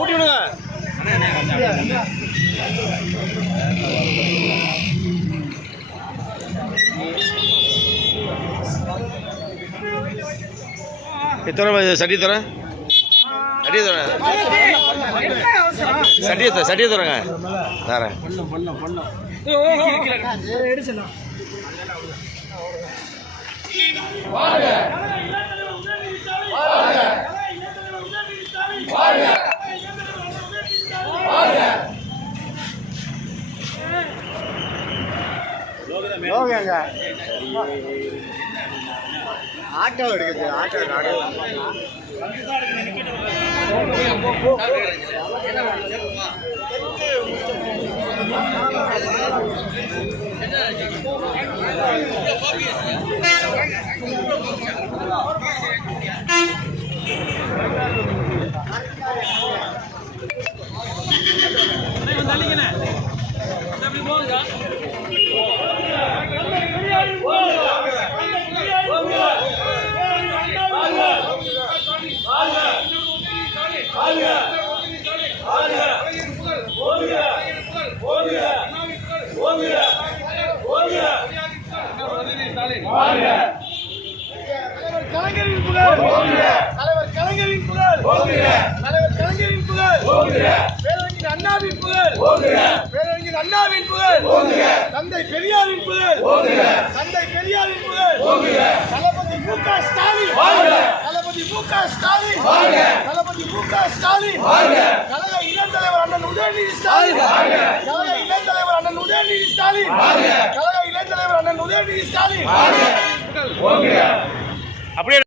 ஊட்டி விடுங்க. எத்தனை சட்டி தரேன், சட்டியை தரேங்க தரேன். ஆட்டோ எடுக்குது, ஆட்டோ கலைஞரின் புகழ், தலைவர் கலைஞரின் புகழ், தலைவர் கலைஞரின் புகழ், பேரறிஞர் அண்ணாவின் புகழ், பேரறிஞர் அண்ணாவின் புகழ், தந்தை பெரியாரின் புகழ், தந்தை பெரியாரின் புகழ், தளபதி மு.க. ஸ்டாலின், தளபதி மு.க. ஸ்டாலின், தளபதி மு.க. ஸ்டாலின், கழக இளம் தலைவர் அண்ணன் உதயநிதி ஸ்டாலின், கழக இளம் தலைவர் அண்ணன் உதயநிதி ஸ்டாலின், கழக இளம் தலைவர் அண்ணன் உதயநிதி ஸ்டாலின். அப்படியே